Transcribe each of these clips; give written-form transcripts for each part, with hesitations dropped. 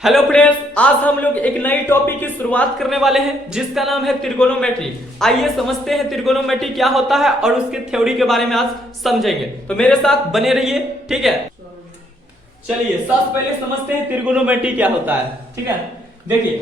Hello friends, आज हम लोग एक नई टॉपिक की शुरुआत करने वाले हैं जिसका नाम है त्रिगोनोमेट्री। आइए समझते हैं त्रिगोनोमेट्री क्या होता है और उसके थ्योरी के बारे में आज समझेंगे। तो मेरे साथ बने रहिए, ठीक है। चलिए सबसे पहले समझते हैं त्रिगोनोमेट्री क्या होता है, ठीक है। देखिए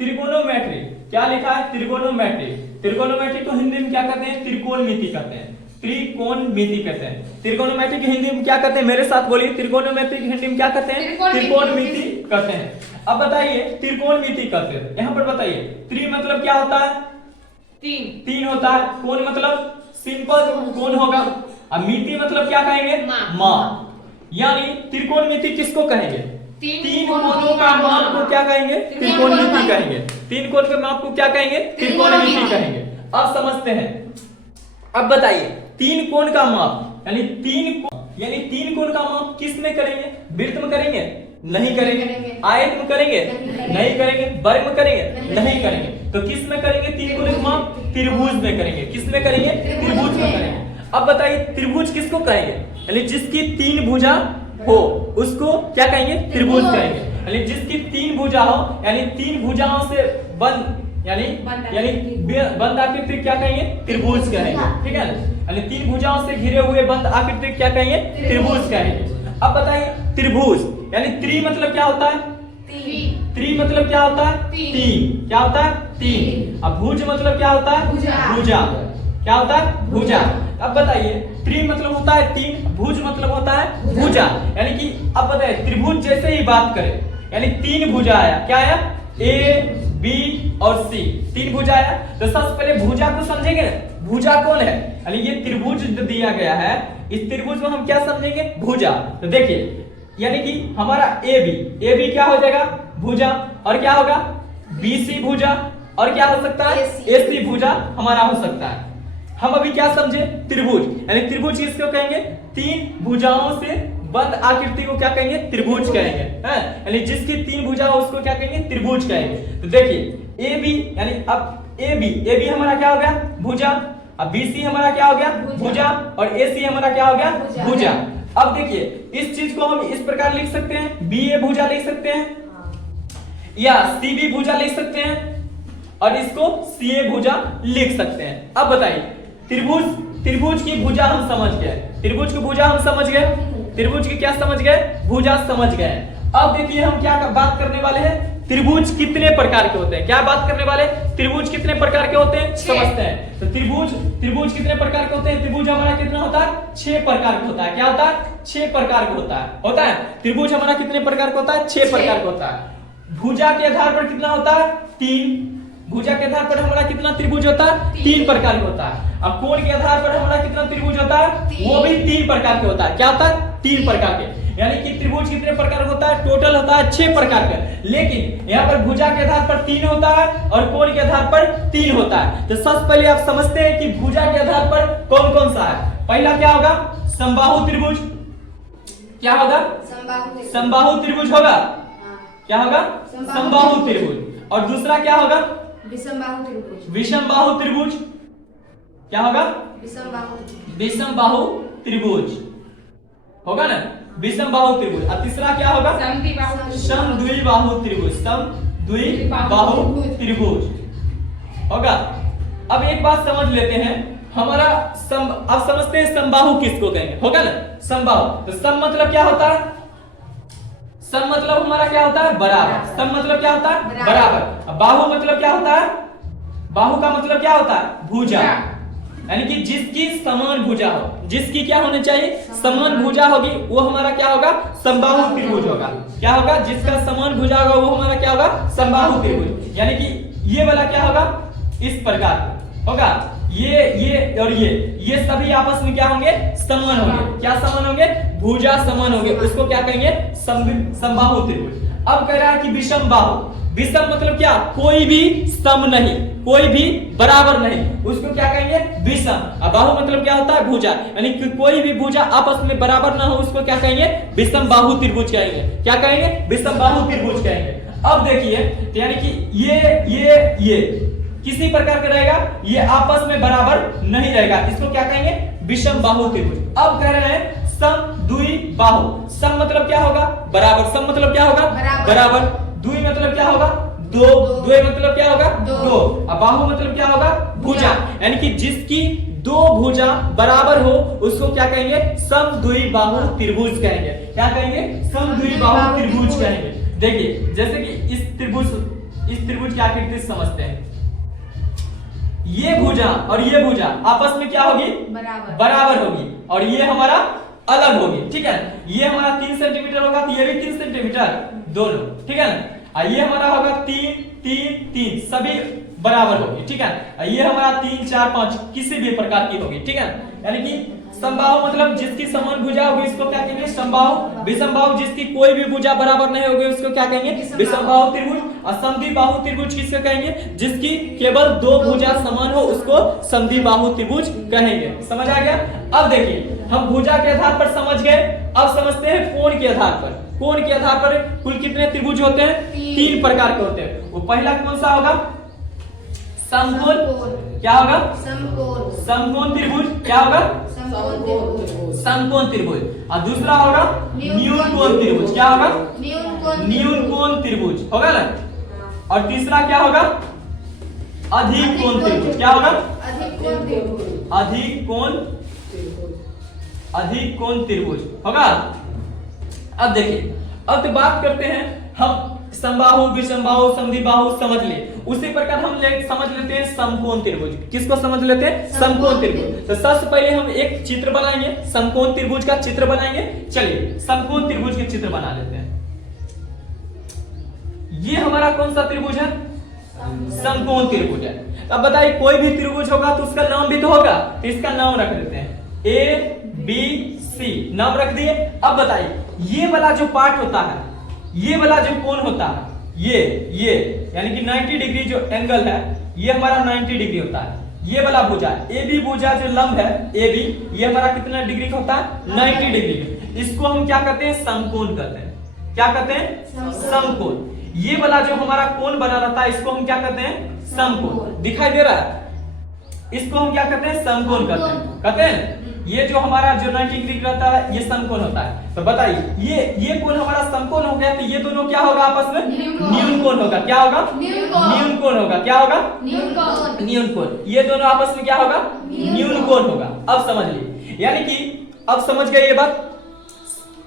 त्रिगोनोमेट्री क्या लिखा है, त्रिगोनोमेट्री। त्रिगोनोमेट्री को हिंदी में क्या कहते हैं, त्रिकोणमिति कहते हैं, त्रिकोणमिति कहते हैं। त्रिकोणमिति की हिंदी में क्या कहते हैं, मेरे साथ बोलिए। त्रिकोणमिति की हिंदी में क्या कहते हैं, त्रिकोणमिति कहते हैं। अब बताइए त्रिकोणमिति कहते हैं, यहाँ पर बताइए। त्रि मतलब क्या होता है, तीन होता है। कोण मतलब सिंपल कोण होगा। अब मिति मतलब क्या कहेंगे, माप। यानी त्रिकोणमिति किसको कहेंगे, तीन कोणों का माप को क्या कहेंगे, त्रिकोणमिति कहेंगे। तीन कोण के माप को क्या कहेंगे, त्रिकोणमिति कहेंगे। अब समझते हैं। अब बताइए तीन कोण का माप यानी तीन कोण का माप किस में करेंगे, वृत्त में करेंगे, नहीं करेंगे। आयत में करेंगे, नहीं करेंगे। वर्ग में करेंगे, नहीं करेंगे। तो किस में करेंगे तीन कोण का माप, त्रिभुज में करेंगे। किस में करेंगे, त्रिभुज में करेंगे। अब बताइए त्रिभुज किसको कहेंगे, यानी जिसकी तीन भुजा हो उसको क्या कहेंगे, त्रिभुज कहेंगे। यानी जिसकी तीन भुजा हो, यानी तीन भुजाओं से बंद यानी बंद आकृति क्या कहेंगे, त्रिभुज कहेंगे, ठीक है। यानी तीन भुजाओं से घिरे हुए बंद आकृति क्या कहेंगे, त्रिभुज कहेंगे। अब बताइए त्रिभुज यानी त्रि मतलब क्या होता है, त्रि मतलब क्या होता है, तीन। क्या होता है, तीन। अब भुज मतलब क्या होता है, भुजा। क्या होता है, भुजा। अब बताइए त्रि मतलब होता है तीन, भुज मतलब होता है भुजा। यानी कि अब बताइए त्रिभुज जैसे ही बात करें, यानी तीन भुजा आया, क्या आया, ए बी और सी, तीन भुजा आया। तो सबसे पहले भुजा को समझेंगे ना, भुजा कौन है, यानी ये त्रिभुज दिया गया है, इस त्रिभुज में हम क्या समझेंगे, भुजा। तो देखिए यानी कि हमारा ए बी क्या हो जाएगा, भुजा। और क्या होगा, बीसी भुजा। और क्या हो सकता है, एसी भुजा हमारा हो सकता है। हम अभी क्या समझे, त्रिभुज। यानी त्रिभुज किसको कहेंगे, तीन भुजाओं से बंद आकृति को क्या कहेंगे, त्रिभुज कहेंगे। यानी जिसकी तीन भुजा हो उसको क्या कहेंगे, त्रिभुज कहेंगे। तो देखिए ए बी यानी अब ए बी हमारा क्या हो गया, भुजा। अब बीसी हमारा क्या हो गया, भुजा। और एसी हमारा क्या हो गया, भुजा। अब देखिए इस चीज को हम इस प्रकार लिख सकते हैं, बी ए भुजा लिख सकते हैं, या सी बी भुजा लिख सकते हैं, और इसको सी ए भुजा लिख सकते हैं। अब बताइए त्रिभुज की भुजा हम समझ गए, त्रिभुज की भुजा हम समझ गए, त्रिभुज की क्या समझ गए, भुजा समझ गए। अब देखिए हम क्या बात करने वाले हैं, त्रिभुज कितने प्रकार के होते हैं। क्या बात करने वाले, त्रिभुज कितने प्रकार के होते हैं समझते हैं। तो त्रिभुज कितने प्रकार के होते हैं, त्रिभुज हमारा कितना होता है, 6 प्रकार का होता है। क्या होता है, 6 प्रकार का होता है। त्रिभुज हमारा कितने प्रकार का होता है, 6 प्रकार का होता है। भुजा के आधार पर कितना होता है, 3। भुजा के आधार पर हमारा कितना त्रिभुज होता है, 3 प्रकार का होता है। अब कोण के आधार पर हमारा कितना त्रिभुज होता है, वो भी 3 प्रकार के होता है। क्या होता है, 3 प्रकार के। यानी कि त्रिभुज कितने प्रकार का होता है, टोटल होता है 6 प्रकार का। लेकिन यहाँ पर भुजा के आधार पर 3 होता है और कोण के आधार पर 3 होता है। तो सबसे पहले आप समझते हैं कि भुजा के आधार पर कौन कौन सा है। पहला क्या होगा, समबाहु त्रिभुज। क्या होगा, समबाहु त्रिभुज होगा। क्या होगा, समबाहु त्रिभुज। और दूसरा क्या होगा, विषमबाहु त्रिभुज। क्या होगा, विषमबाहु त्रिभुज होगा ना, विषमबाहु त्रिभुज। और तीसरा क्या होगा, समद्विबाहु त्रिभुज। समद्विबाहु त्रिभुज होगा। अब एक बात समझ लेते हैं, हमारा अब समझते हैं समबाहु किसको कहेंगे, होगा ना समबाहु। तो सम मतलब क्या होता है, सम मतलब हमारा क्या होता है, बराबर। सम मतलब क्या होता है, बराबर। बाहु मतलब क्या होता है, बाहु का मतलब क्या होता है, भुजा। यानी कि जिसकी समान भुजा हो, जिसकी क्या होनी चाहिए, समान भुजा होगी, वो हमारा क्या होगा, समबाहु त्रिभुज होगा। क्या होगा, जिसका समान भुजा होगा वो हमारा क्या होगा, समबाहु त्रिभुज। यानी कि ये वाला क्या होगा, इस प्रकार होगा, ये और ये सभी आपस में क्या होंगे, समान होंगे। क्या समान होंगे, भुजा समान होंगे, उसको क्या कहेंगे, समबाहु त्रिभुज। अब कह रहा है कि विषम बाहु। विषम मतलब क्या, कोई भी सम नहीं, कोई भी बराबर नहीं, उसको क्या कहेंगे, विषम। अब बाहु मतलब क्या होता है, भुजा। यानी कि कोई भी भुजा आपस में बराबर ना हो उसको क्या कहेंगे, विषम बाहु त्रिभुज कहेंगे। क्या कहेंगे, विषम बाहु त्रिभुज कहेंगे। अब देखिए यानी कि ये किसी प्रकार का रहेगा, ये आपस में बराबर नहीं रहेगा, इसको क्या कहेंगे, विषम बाहु त्रिभुज। अब कह रहे हैं समद्विबाहु। सम मतलब क्या होगा? बराबर। सम मतलब क्या होगा? बराबर। द्वि मतलब क्या होगा? दो। द्वय मतलब क्या होगा? दो। अब बाहु मतलब क्या होगा? भुजा। यानी कि जिसकी दो भुजा बराबर हो उसको क्या कहेंगे? समद्विबाहु त्रिभुज कहेंगे। क्या कहेंगे? समद्विबाहु त्रिभुज कहेंगे। देखिए जैसे कि इस त्रिभुज की आकृति समझते हैं। ये भुजा और ये भुजा आपस में क्या होगी? बराबर होगी। और ये हमारा अलग होगी, ठीक है। ये हमारा 3 सेंटीमीटर होगा तो ये भी 3 सेंटीमीटर, दोनों, ठीक है ना। ये हमारा होगा 3 3 3, सभी बराबर होगी, ठीक है। ये हमारा 3 4 5 किसी भी प्रकार की होगी, ठीक है। यानी कि समबाहु मतलब जिसकी समान भुजा होगी इसको क्या कहेंगे? समबाहु। विषमबाहु जिसकी कोई भी भुजा बराबर नहीं होगी उसको क्या कहेंगे? विषमबाहु त्रिभुज। और समद्विबाहु त्रिभुज किसको कहेंगे? जिसकी केवल दो भुजा समान हो उसको समद्विबाहु त्रिभुज कहेंगे। समझ आ गया? अब देखिए हम भुजा के आधार पर समझ गए, अब समझते हैं कोण के आधार पर। कोण के आधार पर कुल कितने त्रिभुज होते हैं? 3 प्रकार के होते हैं। वो पहला कौन सा होगा? समकोण। क्या होगा? समकोण त्रिभुज। क्या होगा? समकोण त्रिभुज। और दूसरा होगा न्यून कोण त्रिभुज। क्या होगा? न्यून कोण त्रिभुज होगा ना। और तीसरा क्या होगा? अधिक कोण त्रिभुज। क्या होगा? अधिक कोण त्रिभुज होगा। अब देखिए, अब तो बात करते हैं हम समबाहु विषमबाहु समद्विबाहु समझ लिए, उसी प्रकार हम समझ लेते हैं समकोण त्रिभुज। किसको समझ लेते हैं? समकोण त्रिभुज। तो सबसे पहले हम एक चित्र बनाएंगे, समकोण त्रिभुज का चित्र बनाएंगे। चलिए समकोण त्रिभुज के चित्र बना लेते हैं। ये हमारा कौन सा त्रिभुज है? समकोण त्रिभुज है। अब बताइए कोई भी त्रिभुज होगा तो उसका नाम भी तो होगा, तो इसका नाम रख देते हैं ABC, नाम रख दिए। अब बताइए ये वाला जो पार्ट होता है, ये वाला जो कोण होता है, ये यानी कि 90 डिग्री जो एंगल है ये हमारा 90 डिग्री होता है। ये वाला भुजा AB भुजा जो लंब है AB, ये हमारा कितना डिग्री का होता है? 90 डिग्री। इसको हम क्या कहते हैं? समकोण कहते हैं। क्या कहते हैं? समकोण। ये वाला जो हमारा कोण बना रहता है इसको हम क्या कहते हैं? समकोण। दिखाई दे रहा है? इसको हम क्या कहते हैं? समकोण कहते हैं। ये जो हमारा जो 90 डिग्री रहता है ये समकोण होता है। तो बताइए ये कोण हमारा समकोण हो गया तो ये दोनों क्या होगा आपस में? न्यून कोण होगा। क्या होगा? न्यून कोण होगा। क्या होगा? न्यून कोण। ये दोनों आपस में क्या होगा? न्यून कोण होगा। अब समझ लीजिए, यानी कि अब समझ गए ये बात।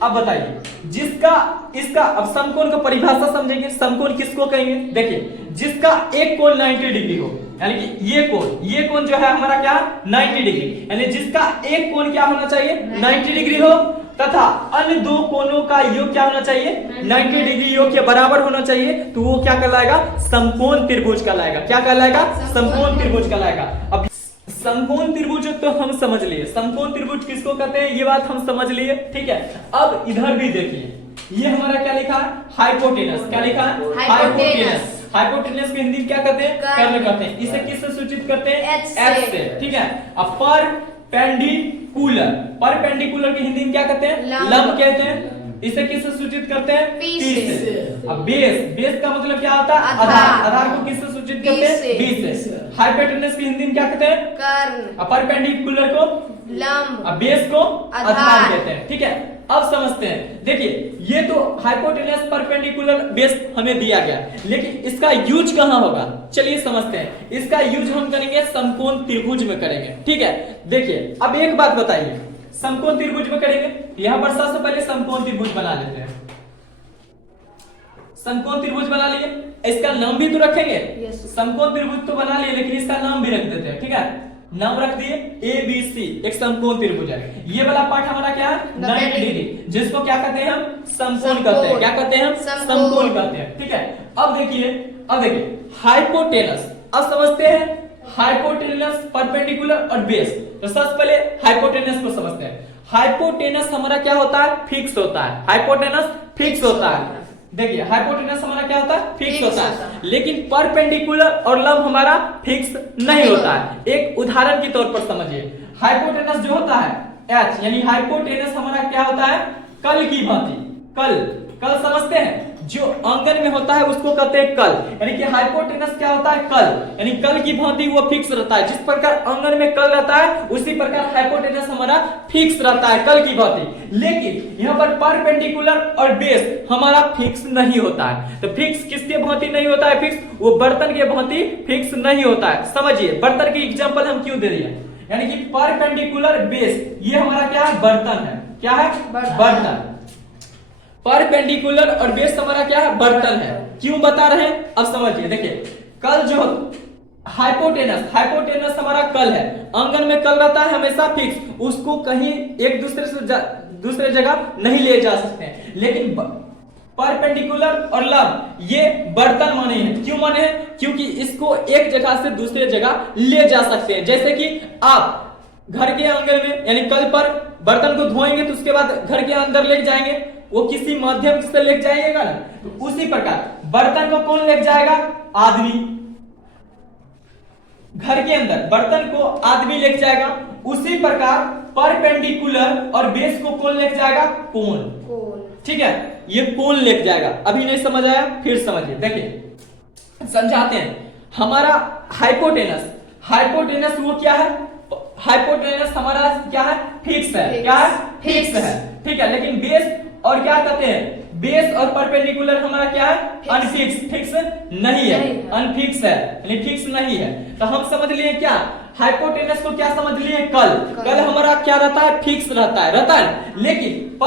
अब बताइए जिसका इसका, अब समकोण का परिभाषा समझेंगे। समकोण किसको कहेंगे? देखिए जिसका एक कोण 90 डिग्री हो, यानी कि ये कोण जो है हमारा क्या? 90 डिग्री। यानी जिसका एक कोण क्या होना चाहिए? 90 डिग्री हो, तथा अन्य दो कोणों का योग क्या होना चाहिए? 90 डिग्री योग के बराबर होना चाहिए। तो वो क्या कहलाएगा? समकोण त्रिभुज कहलाएगा। क्या कहलाएगा? समकोण त्रिभुज कहलाएगा। अब समकोण त्रिभुज तो हम समझ लिए, समकोण त्रिभुज किसको कहते हैं ये बात हम समझ लिए, ठीक है। अब इधर भी देखिए ये हमारा क्या लिखा है? हाइपोटेनस। क्या लिखा है? हाइपोटेनस। हाइपोटेनस को हिंदी में क्या कहते हैं? कर्ण कहते हैं। इसे किससे सूचित करते हैं? H से, ठीक है। अब परपेंडिकुलर, परपेंडिकुलर की हिंदी में क्या कहते हैं? लंब कहते हैं। इसे किससे सूचित करते हैं? P से। अब बेस का मतलब क्या होता है? आधार। आधार को किससे सूचित करते हैं? B से। हाइपोटेनस की हिंदी में क्या कहते हैं? कर्ण। अब परपेंडिकुलर को लंब, अब बेस को आधार कहते हैं, ठीक है। अब समझते हैं, देखिए ये तो हाइपोटेनस परपेंडिकुलर बेस हमें दिया गया, लेकिन इसका यूज कहां होगा? चलिए समझते हैं। इसका यूज हम करेंगे समकोण त्रिभुज में करेंगे, ठीक है। देखिए अब एक बात बताइए, समकोण त्रिभुज में करेंगे, यहां पर सबसे पहले समकोण त्रिभुज बना लेते हैं। समकोण त्रिभुज बना लिए, इसका नाम भी तो रखेंगे। समकोण त्रिभुज तो बना लिए लेकिन इसका नाम भी रख देते हैं, ठीक है। नाम रख दिए ABC, एक समकोण त्रिभुज है। ये वाला पार्ट हमारा क्या है? 90 डिग्री, जिसको क्या कहते हैं हम? समकोण कहते हैं। क्या कहते हैं हम? समकोण कहते हैं, ठीक है। अब देखिए हाइपोटेनस, अब समझते हैं हाइपोटेनस, परपेंडिकुलर और बेस। तो सबसे पहले हाइपोटेनस को समझते हैं। हाइपोटेनस हमारा क्या होता है? फिक्स होता है। हाइपोटेनस फिक्स होता है। देखिए हाइपोटेनस हमारा क्या होता है? फिक्स होता है। लेकिन परपेंडिकुलर और लंब हमारा फिक्स नहीं होता है। एक उदाहरण के तौर पर समझिए, हाइपोटेनस जो होता है H, यानी हाइपोटेनस हमारा क्या होता है? कल की भांति। कल समझते हैं, जो आंगन में होता है उसको कहते हैं कल, यानी कि हाइपोटेनस क्या होता है, कल, यानी कल की भांति वो फिक्स रहता है। जिस प्रकार आंगन में कल रहता है उसी प्रकार हाइपोटेनस हमारा फिक्स रहता है कल की भांति। लेकिन यहाँ पर परपेंडिकुलर और बेस हमारा फिक्स नहीं होता है। तो फिक्स किसके भांति नहीं होता है फिक्स, वो बर्तन के भांति फिक्स नहीं होता है। समझिए बर्तन की एग्जांपल हम क्यों दे रहे हैं, यानी कि परपेंडिकुलर बेस ये हमारा क्या है, बर्तन है। क्या है, बर्तन। परपेंडिकुलर और बेस हमारा क्या है, बर्तन है। क्यों बता रहे हैं, अब समझिए। देखिए कल जो हाइपोटेनस हमारा कल है, आंगन में कल रहता है हमेशा फिक्स, उसको कहीं एक दूसरे से दूसरे जगह नहीं ले जा सकते हैं। लेकिन परपेंडिकुलर और लंब ये बर्तन माने हैं। क्यों माने हैं, क्योंकि इसको एक जगह से दूसरे जगह ले जा सकते हैं। जैसे कि आप घर के आंगन में यानी कल पर बर्तन को धोएंगे तो उसके बाद घर के अंदर ले जाएंगे, वो किसी माध्यम से ले जाइएगा ना, तो उसी प्रकार बर्तन को कौन ले जाएगा, आदमी। घर के अंदर बर्तन को आदमी ले जाएगा, उसी प्रकार परपेंडिकुलर और बेस को कौन ले जाएगा, कोन। ठीक है, ये कोन ले जाएगा। अभी नहीं समझ आया, फिर समझिए। देखिए समझाते हैं। हमारा हाइपोटेनस वो क्या है, हाइपोटेनस हमारा क्या है, फिक्स है। क्या है, फिक्स है। ठीक है, लेकिन बेस और क्या कहते हैं, बेस और परपेंडिकुलर हमारा क्या है, अनफिक्स, फिक्स नहीं है, अनफिक्स है, यानी फिक्स नहीं है। तो हम समझ लिए क्या, हाइपोटेनस को क्या समझ लिए, कल हमारा क्या रहता है, फिक्स रहता है। लेकिन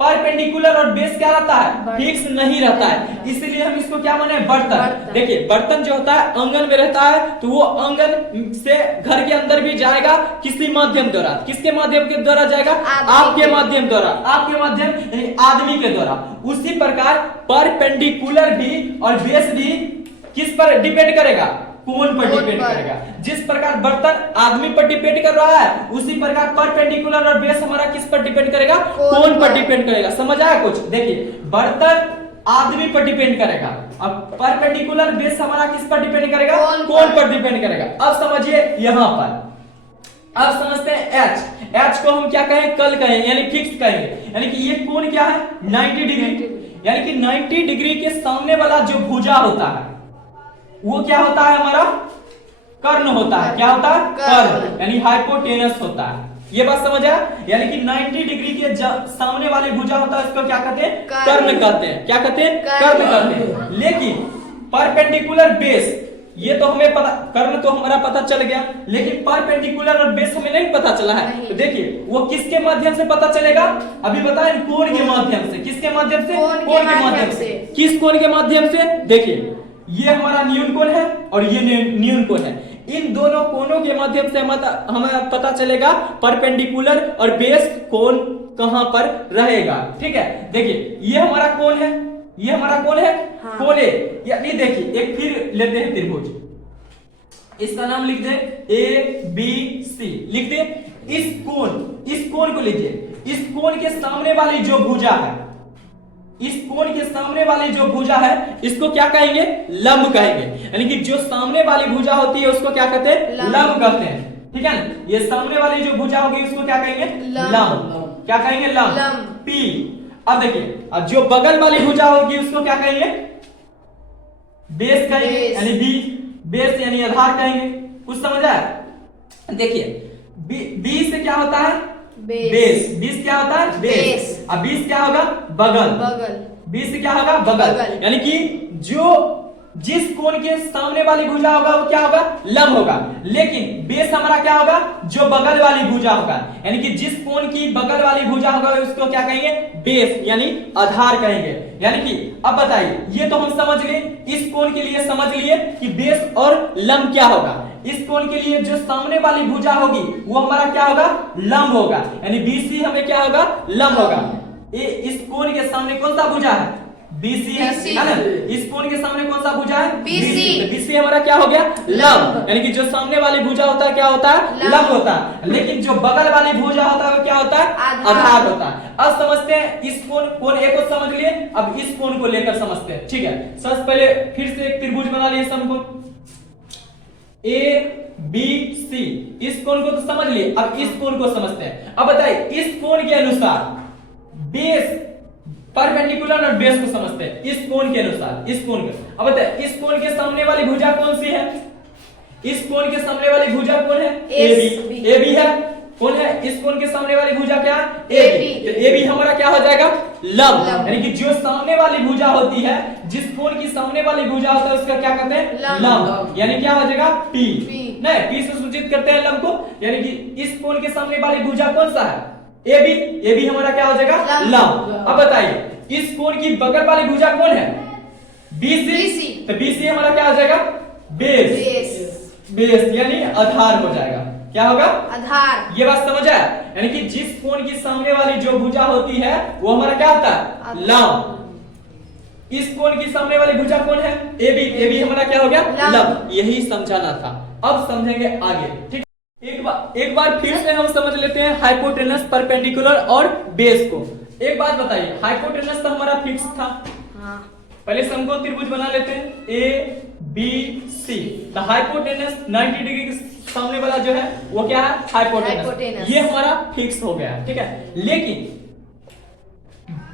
परपेंडिकुलर और बेस क्या रहता है, फिक्स नहीं रहता है। इसलिए हम इसको क्या माने, बर्तन। देखिए बर्तन जो होता है आंगन में रहता है, तो वो आंगन से घर के अंदर भी जाएगा किसी माध्यम द्वारा। किसके माध्यम के द्वारा जाएगा, आपके माध्यम द्वारा, आपके माध्यम यानी आदमी के द्वारा। उसी प्रकार परपेंडिकुलर भी और बेस भी किस पर डिपेंड करेगा, कोन पर डिपेंड करेगा। जिस प्रकार बर्तन आदमी पर डिपेंड कर रहा है, उसी प्रकार परपेंडिकुलर और बेस हमारा किस पर डिपेंड करेगा, कोन पर डिपेंड करेगा। समझ आया कुछ। देखिए बर्तन आदमी पर डिपेंड करेगा, अब परपेंडिकुलर बेस हमारा किस पर डिपेंड करेगा, कोन पर डिपेंड करेगा। अब समझिए यहां पर, अब समझते हैं एच को हम क्या कहें, कल कहें, यानी फिक्स कहेंगे। यानी कि ये कोण क्या है, 90 डिग्री, यानी कि 90 डिग्री के सामने वाला जो भुजा होता है वो क्या होता है, हमारा कर्ण होता है। क्या होता है, कर्ण, यानी हाइपोटेनस होता है। ये बात समझ आया, यानी कि 90 डिग्री के सामने वाली भुजा होता है, इसको क्या कहते हैं, कर्ण कहते हैं। क्या कहते हैं, कर्ण कहते हैं। लेकिन परपेंडिकुलर बेस, ये तो हमें पता, कर्ण तो हमारा पता चल गया, लेकिन परपेंडिकुलर और बेस हमें नहीं पता चला है। तो देखिए वो किसके माध्यम से पता चलेगा, अभी बताएं, कोण के माध्यम से। किसके माध्यम से, कोण के माध्यम से। किस कोण के माध्यम से, देखिए ये हमारा न्यून कोण है और ये न्यून कोण है। इन दोनों कोणों के माध्यम से हमें पता चलेगा परपेंडिकुलर और बेस कोण कहां पर रहेगा। ठीक है, देखिए ये हमारा कोण है, ये हमारा कोण है, कोण ए। यानी देखिए एक फिर लेते हैं त्रिभुज, इसका नाम लिख दे ABC, लिख दे। इस कोण को लीजिए, इस कोण के सामने वाली जो भुजा है, इस कोण के सामने वाली जो भुजा है इसको क्या कहेंगे, लंब कहेंगे। यानी कि जो सामने वाली भुजा होती है उसको क्या कहते हैं, लंब कहते हैं। ठीक है ना, ये सामने वाली जो भुजा होगी उसको क्या कहेंगे, लंब। क्या कहेंगे, लंब, P। अब देखिए, अब जो बगल वाली भुजा होगी उसको क्या कहेंगे, बेस कहेंगे, यानी B, बेस यानी आधार कहेंगे। कुछ समझ आया। देखिए B से क्या होता है, बेस। 20 क्या होता है, बेस। अब 20 क्या होगा, बगल। 20 क्या होगा, बगल। यानी कि जो जिस कोण के सामने वाली भुजा होगा वो क्या होगा, लंब होगा। लेकिन बेस हमारा क्या होगा, जो बगल वाली भुजा होगा। यानी कि जिस कोण की बगल वाली भुजा होगा उसको क्या कहेंगे, बेस यानी आधार कहेंगे। यानी कि अब बताइए, ये तो हम समझ लिए, इस कोण के लिए समझ लिए कि बेस और लंब क्या होगा। इस कोण के लिए जो सामने वाली भुजा होगी वो हमारा क्या होगा, लंब होगा। यानी BC हमें क्या होगा, लंब होगा। इस कोण के सामने कौन सा भुजा है, BC है ना। इस कोण के सामने कौन सा भुजा है, BC। तो BC हमारा क्या हो गया, लंब। यानी कि जो सामने वाली भुजा होता है क्या होता है, लंब होता है। लेकिन जो बगल वाली भुजा होता है वो क्या होता है, आधार होता है। अब समझते हैं इस कोण A को समझ लिए, अब इस कोण को लेकर समझते हैं। ठीक है, सबसे पहले फिर से एक त्रिभुज बना लिए, समकोण ABC। इस कोण को तो समझ लिए, अब इस कोण को समझते हैं। अब बताइए इस कोण के अनुसार बेस परपेंडिकुलर और बेस को समझते हैं इस कोण के अनुसार, इस कोण के। अब बताइए इस कोण के सामने वाली भुजा कौन सी है? इस कोण के सामने वाली भुजा कौन है? AB। AB है, कौन है? इस कोण के सामने वाली भुजा क्या है? AB। तो AB हमारा क्या हो जाएगा? लंब। यानी कि जो सामने वाली भुजा होती है, जिस कोण की सामने वाली भुजा होता है उसका क्या कहते हैं? लंब। यानी क्या हो जाएगा? P। नहीं, P से सूचित करते हैं लंब को। यानी कि इस कोण के सामने वाली भुजा कौन सा है? AB। AB हमारा क्या हो जाएगा? लंब। अब बताइए इस कोण की बगल वाली भुजा कौन है? BC। तो BC हमारा क्या हो जाएगा? बेस यानी आधार हो जाएगा। क्या होगा? आधार। ये बात समझ आया? यानी कि जिस कोण की सामने वाली जो भुजा होती है वो हमारा क्या होता है? लंब। इस कोण की सामने वाली भुजा कौन है? AB। AB हमारा क्या हो गया? लंब। यही समझाना था। अब समझेंगे आगे, ठीक। एक बार फिर से हम समझ लेते हैं हाइपोटेनस, परपेंडिकुलर और बेस को। एक बात बताइए, हाइपोटेनस तो हमारा फिक्स था। पहले समकोण त्रिभुज बना लेते हैं ABC। तो हाइपोटेनस 90 डिग्री के सामने वाला जो है वो क्या है? हाइपोटेनस। ये हमारा फिक्स हो गया, ठीक है। लेकिन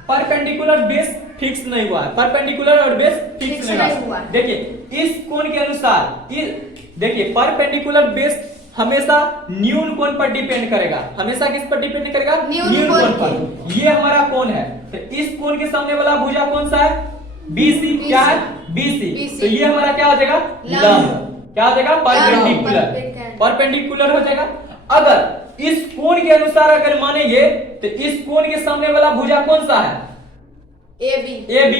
परपेंडिकुलर बेस फिक्स नहीं हुआ है। परपेंडिकुलर और बेस फिक्स नहीं हुआ। देखिए इस कोण के अनुसार, देखिए परपेंडिकुलर बेस हमेशा न्यून कोण पर डिपेंड करेगा। हमेशा किस पर डिपेंड करेगा? न्यून कोण पर। ये हमारा कोण है, तो इस कोण के सामने वाला भुजा कौन सा है? BC। क्या है? BC। तो ये हमारा क्या हो जाएगा? लंब। क्या हो जाएगा? परपेंडिकुलर। परपेंडिकुलर हो जाएगा। अगर इस कोण के अनुसार अगर मानेंगे तो इस कोण के सामने वाला भुजा कौन सा है? AB।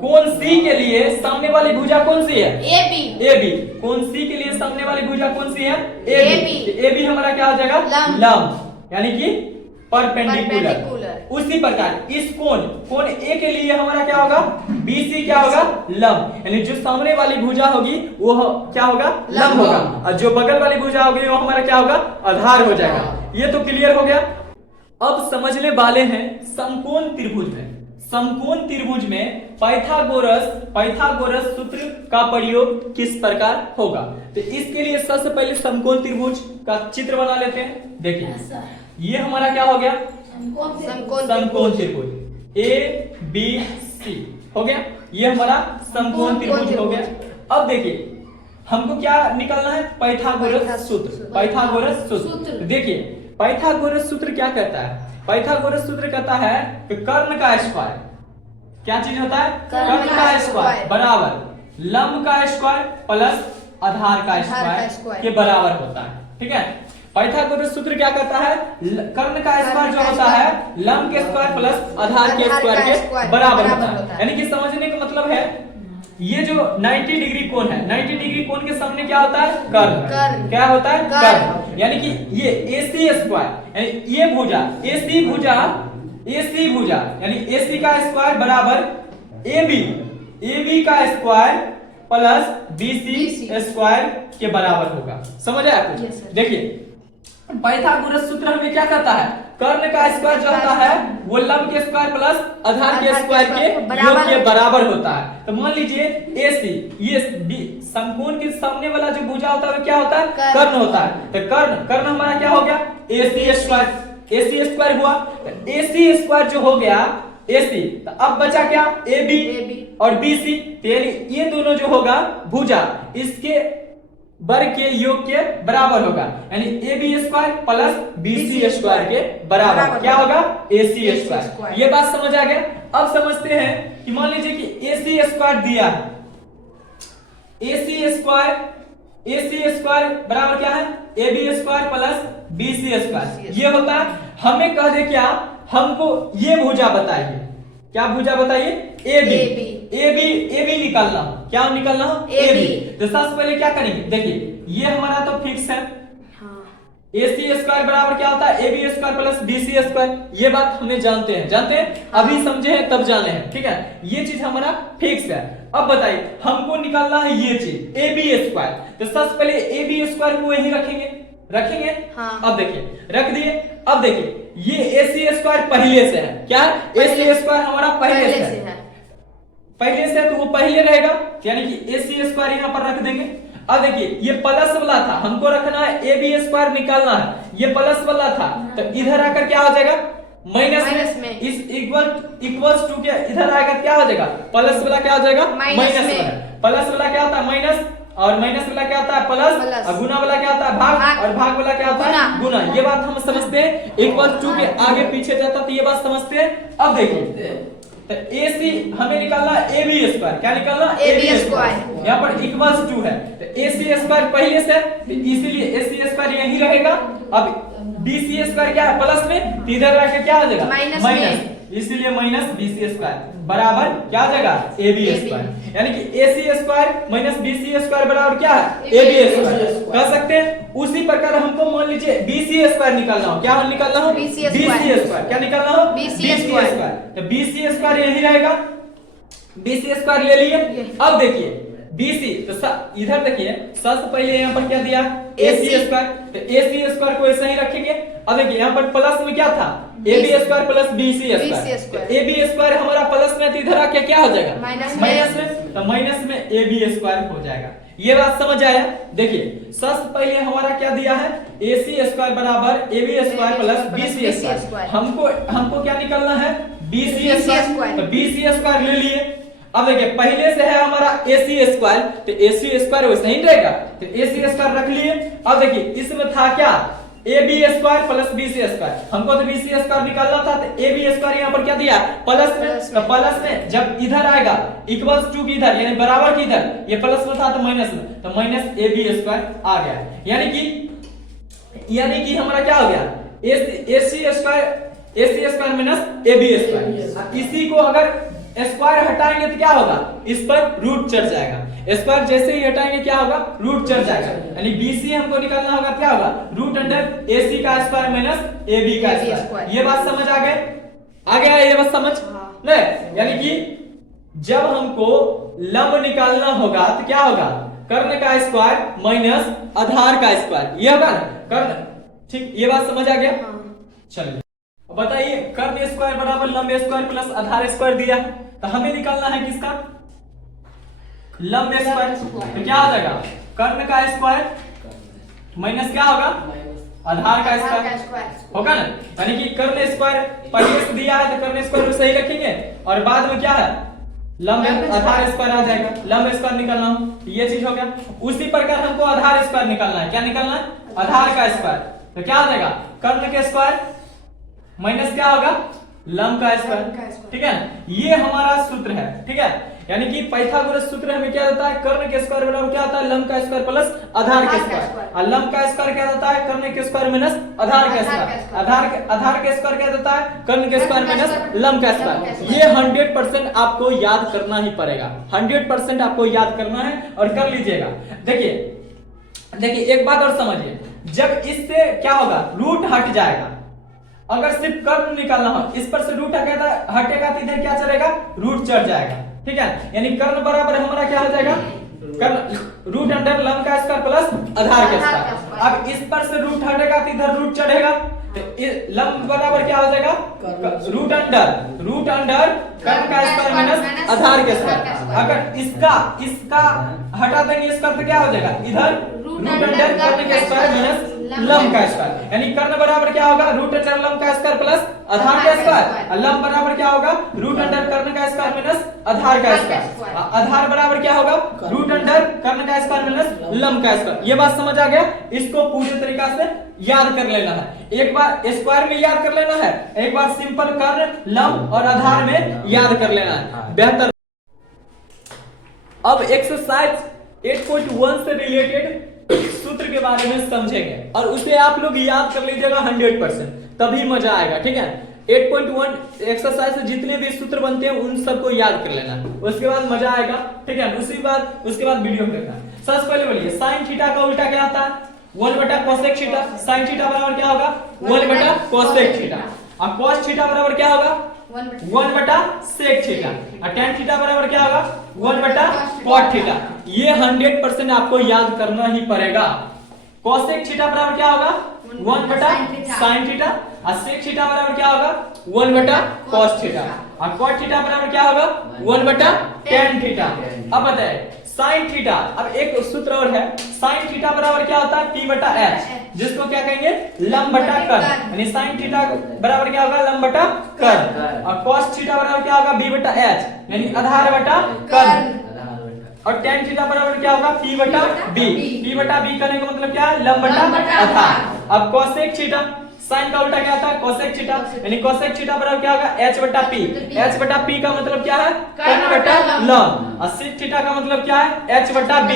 कोण C के लिए सामने वाली भुजा कौन सी है? AB। कोण C के लिए सामने वाली भुजा कौन सी है? AB। AB हमारा क्या हो जाएगा? लंब। यानी कि परपेंडिकुलर। उसी प्रकार इस कोण A के लिए हमारा क्या होगा? BC क्या होगा? लंब। यानी जो सामने वाली भुजा होगी वो क्या होगा? लंब होगा। और जो बगल वाली भुजा होगी वो हमारा क्या होगा? आधार हो जाएगा। ये तो क्लियर हो गया। अब समझने वाले हैं समकोण त्रिभुज में। समकोण त्रिभुज में पाइथागोरस सूत्र का प्रयोग किस प्रकार होगा? तो इसके लिए सबसे पहले समकोण त्रिभुज का चित्र बना लेते हैं। देखिए ये हमारा क्या हो गया? समकोण त्रिभुज ABC हो गया। ये हमारा समकोण त्रिभुज हो गया। अब देखिए हमको क्या निकालना है? पाइथागोरस सूत्र। पाइथागोरस सूत्र। देखिए पाइथागोरस सूत्र क्या कहता है? पाइथागोरस सूत्र कहता है कि कर्ण का स्क्वायर, क्या चीज होता है? कर्ण का स्क्वायर बराबर लंब का स्क्वायर प्लस आधार का स्क्वायर के बराबर होता है, ठीक है। पाइथागोरस सूत्र क्या कहता है? कर्ण का स्क्वायर जो होता है लंब के स्क्वायर प्लस आधार के स्क्वायर के बराबर होता है। यानी कि समझने का मतलब है ये जो 90 डिग्री कोण है, 90 डिग्री कोण के सामने क्या होता है? कर्ण। क्या होता है? कर्ण। यानी कि ये AC स्क्वायर, यानी ये भुजा AC भुजा यानी AC का स्क्वायर बराबर AB का स्क्वायर प्लस BC स्क्वायर के बराबर होगा। समझ आया आपको? देखिए पाइथागोरस सूत्र हमें क्या कहता है? कर्ण का स्क्वायर जो होता है वो लंब के स्क्वायर प्लस आधार के स्क्वायर के योग के बराबर होता है। तो मान लीजिए AC, ये समकोण के सामने वाला जो भुजा होता है वो क्या होता है? कर्ण होता है। तो कर्ण हमारा क्या हो गया? AC स्क्वायर हुआ। तो AC स्क्वायर जो हो गया AC, तो अब बचा क्या? AB और BC। तो यानी ये दोनों जो होगा भुजा इसके वर्ग के योग के बराबर होगा। यानी AB square plus BC square के बराबर क्या होगा? AC square. ये बात समझ आ गया। अब समझते हैं कि मान लीजिए कि AC स्क्वायर दिया है। AC स्क्वायर बराबर क्या है? AB square plus BC square. ये होता है। हमें कह दे क्या? हमको ये भुजा बताइए। क्या भुजा बताइए? AB निकालना। क्या निकालना? AB। तो सबसे पहले क्या करेंगे? देखिए ये हमारा तो फिक्स है। AC स्क्वायर बराबर क्या होता है? AB square plus BC square. ये बात हमें जानते हैं। अभी समझे हैं तब जाने हैं, ठीक है। ये चीज हमारा फिक्स है। अब बताइए हमको निकालना है ये चीज AB स्क्वायर। तो सबसे पहले AB स्क्वायर को यही रखेंगे। हाँ। अब देखिए रख दिए। अब देखिए ये AC स्क्वायर पहले से है। क्या है? AC स्क्वायर हमारा पहले से है। तो वो पहले रहेगा, यानी कि AC स्क्वायर यहाँ पर रख देंगे। अब देखिए ये प्लस वाला था, हमको रखना है AB स्क्वायर निकालना है। ये प्लस वाला था तो इधर आकर क्या हो जाएगा? माइनस में इस इक्वल्स टू के इधर आएगा क्या हो जाएगा, प्लस वाला क्या हो जाएगा, माइनस वाला। प्लस वाला क्या होता है, माइनस, और माइनस वाला क्या होता है, प्लस, और गुना वाला क्या होता है, भाग, और भाग वाला क्या होता है, गुना। ये बात हम समझते हैं। इक्वल्स टू के आगे पीछे जाता तो ये बात समझते हैं। अब देखिए तो AC हमें निकालना AB स्क्वायर, क्या निकालना, AB स्क्वायर। यहाँ पर इक्वल्स टू है तो AC स्क्वायर पहले से, तो इसीलिए AC स्क्वायर यही रहेगा। अब BC स्क्वायर क्या है, प्लस में, इधर रख के क्या हो जाएगा, माइनस, इसीलिए माइनस BC स्क्वायर बराबर क्या हो जाएगा, AB स्क्वायर। यानी कि AC square minus BC square बराबर क्या है, AB स्क्वायर कह सकते हैं। उसी प्रकार हमको मान लीजिए BC स्क्वायर निकालना हो, क्या निकालना हो, BC स्क्वायर, क्या निकालना हो, BC स्क्वायर। तो BC स्क्वायर यही रहेगा, BC स्क्वायर ले लिए। अब देखिए BC तो इधर देखिए सबसे पहले यहाँ पर क्या दिया, AC स्क्वायर, तो AC स्क्वायर को ऐसे ही रखेंगे। अब देखिए यहाँ पर प्लस में क्या था, AB square plus BC square, AB square हमारा प्लस में, तो इधर आके क्या हो जाएगा, माइनस में, तो माइनस में AB स्क्वायर हो जाएगा। ये बात समझ आया। देखिए सबसे पहले हमारा क्या दिया है, AC स्क्वायर बराबर AB square plus BC square. हमको क्या निकालना है, BC स्क्वायर, तो BC स्क्वायर ले लिए। अब देखिए पहले से है हमारा AC स्क्वायर, तो AC स्क्वायर वैसे ही रहेगा, तो AC स्क्वायर रख लिए। अब देखिए इसमें था क्या, AB square plus BC square, हमको तो BC स्क्वायर निकालना था, तो AB स्क्वायर यहाँ पर क्या दिया, प्लस में, तो प्लस में जब इधर आएगा इक्वल्स टू की इधर, यानी बराबर की इधर, ये प्लस में था तो माइनस में, तो माइनस AB स्क्वायर आ गया। यानी कि हमारा क्या हो गया, AC square minus AB square. इसी को अगर स्क्वायर हटाएंगे तो क्या होगा, इस पर रूट चढ़ जाएगा। स्क्वायर जैसे ही हटाएंगे क्या होगा, रूट चढ़ जाएगा। यानी BC हमको निकालना होगा, क्या होगा, रूट अंडर AC का स्क्वायर माइनस AB का स्क्वायर। ये बात समझ आ गया ये बात समझ नहीं। यानी कि जब हमको लंब निकालना होगा तो क्या होगा, कर्ण का स्क्वायर माइनस आधार का स्क्वायर, ये होगा ना कर्ण। ठीक, ये बात समझ आ गया। चलिए बताइए, कर्ण स्क्वायर बराबर लंब स्क्वायर प्लस आधार स्क्वायर दिया, तो हमें निकालना है किसका, लंब स्क्वायर। तो क्या हो जाएगा, कर्ण का स्क्वायर माइनस क्या होगा, आधार का स्क्वायर होगा ना। यानी कि कर्ण स्क्वायर पहले से दिया है तो कर्ण स्क्वायर सही रखेंगे, और बाद में क्या है, लंब आधार स्क्वायर आ जाएगा। लंब स्क्वायर निकालना हो, ये चीज हो गया। उसी प्रकार हमको आधार स्क्वायर निकालना है, क्या निकालना है, आधार का स्क्वायर। तो क्या हो जाएगा, कर्ण के स्क्वायर माइनस क्या होगा, लंब का स्क्वायर। ठीक है, ये हमारा सूत्र है। ठीक है, यानी कि पाइथागोरस सूत्र हमें क्या देता है, कर्ण के स्क्वायर बराबर क्या होता है, लंब का स्क्वायर प्लस आधार के स्क्वायर। और लंब का स्क्वायर क्या देता है, कर्ण के स्क्वायर माइनस आधार के स्क्वायर। आधार के स्क्वायर क्या देता है, कर्ण के स्क्वायर माइनस लंब का स्क्वायर। ये 100% आपको याद करना ही पड़ेगा, 100% आपको याद करना है और कर लीजिएगा। देखिए एक बात और समझिए, जब इससे क्या होगा, रूट हट जाएगा। अगर सिर्फ कर्ण निकालना हो, इस पर से रूट हटेगा तो इधर क्या चलेगा, रूट चढ़ जाएगा। ठीक है, यानी कर्ण बराबर हमारा क्या हो जाएगा, कर्ण रूट अंडर लंब का स्क्वायर प्लस आधार का स्क्वायर। अब इस पर से रूट हटेगा तो इधर रूट चढ़ेगा, तो लंब बराबर क्या हो जाएगा, रूट अंडर कर्ण का स्क्वायर माइनस आधार का स्क्वायर। अगर इसका हटा देंगे, इसका तो क्या हो जाएगा, इधर रूट अंडर कर्ण का स्क्वायर माइनस लंब का स्क्वायर। यानी कर्ण बराबर क्या होगा, रूट अंडर लंब का स्क्वायर प्लस आधार का स्क्वायर। और लंब बराबर क्या होगा, रूट अंडर कर्ण का स्क्वायर माइनस आधार का स्क्वायर। आधार बराबर क्या होगा, रूट अंडर कर्ण का स्क्वायर माइनस लंब का स्क्वायर। ये बात समझ आ गया। इसको पूरी तरीका से याद कर लेना है। एक बार स्क्वायर में याद कर लेना है, एक बार सिंपल कर्ण, लंब और आधार में याद कर लेना है, बेहतर। अब एक्सरसाइज 8.1 से रिलेटेड सूत्र के बारे में समझेंगे और उसे आप लोग याद कर लीजिएगा 100%, तभी मजा आएगा। ठीक है, 8.1 एक्सरसाइज से जितने भी सूत्र बनते हैं उन सबको याद कर लेना, उसके बाद मजा आएगा। ठीक है, उसके बाद वीडियो देखना। सबसे पहले बोलिए, साइन थीटा का उल्टा क्या आता है, 1 बटा कोसेक थीटा। साइन थीटा बराबर क्या होगा, 1 बटा कोसेक थीटा। और कॉस थीटा बराबर क्या होगा, 1 बटा सेक थीटा। और टेन थीटा बराबर क्या होगा, 1 बटा कॉट थीटा। ये 100% आपको याद करना ही पड़ेगा। कोसेक थीटा बराबर क्या होगा, 1 बटा साइन थीटा। और सेक थीटा बराबर क्या होगा, 1 बटा कॉस थीटा। और कॉट थीटा बराबर क्या होगा, 1 बटा टेन थीटा। अब बताए साइन थीटा, अब एक सूत्र और है, साइन थीटा बराबर क्या होता है P बटा H, जिसको क्या कहेंगे लंब बटा कर्ण, यानी साइन थीटा बराबर क्या होगा लंब बटा कर्ण, और cos थीटा बराबर क्या होगा B बटा H, यानी आधार बटा कर्ण, और tan थीटा बराबर क्या होगा P बटा B, P बटा B करने का मतलब क्या है लंब बटा आधार। अब cosec थीटा, साइन का उल्टा क्या होता है cosec थीटा, यानी cosec थीटा बराबर क्या होगा H बटा P, H बटा P का मतलब क्या है कर्ण बटा लंब, और sec थीटा का मतलब क्या है H बटा B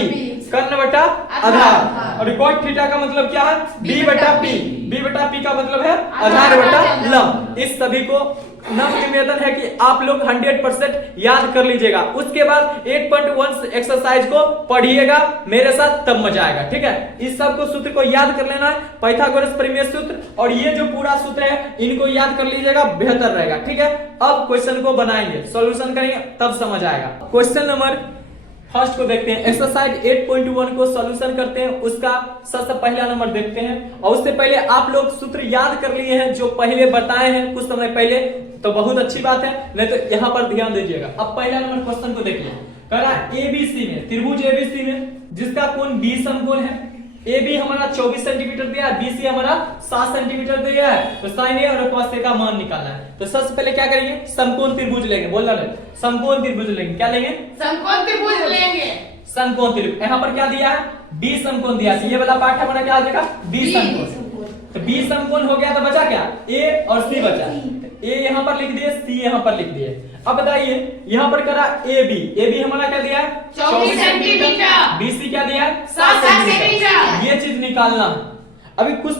कर्ण बटा आधार, और cot थीटा का मतलब क्या है B बटा P, B बटा P का मतलब है आधार बटा लंब। इस सभी को नम्र निवेदन है कि आप लोग 100% याद कर लीजिएगा, उसके बाद 8.1 एक्सरसाइज को पढ़िएगा मेरे साथ, तब मजा आएगा। ठीक है, इस सब को सूत्र को याद कर लेना है, पाइथागोरस प्रमेय सूत्र और ये जो पूरा सूत्र है इनको याद कर लीजिएगा, बेहतर रहेगा। ठीक है, अब क्वेश्चन को बनाएंगे, सॉल्यूशन करेंगे, तब समझ आएगा। क्वेश्चन नंबर फर्स्ट को देखते हैं, एक्सरसाइज 8.1 को सॉल्यूशन करते हैं, उसका सबसे पहला नंबर देखते हैं। और उससे पहले आप लोग सूत्र याद कर लिए हैं जो पहले बताए हैं कुछ समय पहले, तो बहुत अच्छी बात है, नहीं तो यहाँ पर ध्यान दीजिएगा। अब पहला नंबर क्वेश्चन को देखिए, कह रहा है एबीसी में, त्रिभुज एबीसी में जिसका कोण 20 समकोण है, AB हमारा 24 सेंटीमीटर दिया है, BC हमारा 7 सेंटीमीटर दिया है, तो sin A और cos A का मान निकालना है। तो सबसे पहले क्या करेंगे समकोण त्रिभुज लेंगे, बोलना नहीं, समकोण त्रिभुज लेंगे, क्या लेंगे समकोण त्रिभुज लेंगे, समकोण त्रिभुज। यहाँ पर क्या दिया है B समकोण दिया है, ये वाला पार्ट हमारा क्या आ जाएगा B समकोण, तो B समकोण हो गया, तो बचा क्या A और C बचा, A यहाँ पर लिख दिए, C यहाँ पर लिख दिए। अब बताइए यहाँ पर करा AB हमारा क्या दिया है 24 सेंटीमीटर, BC क्या दिया है 7 सेंटीमीटर, ये चीज निकालना। अभी कुछ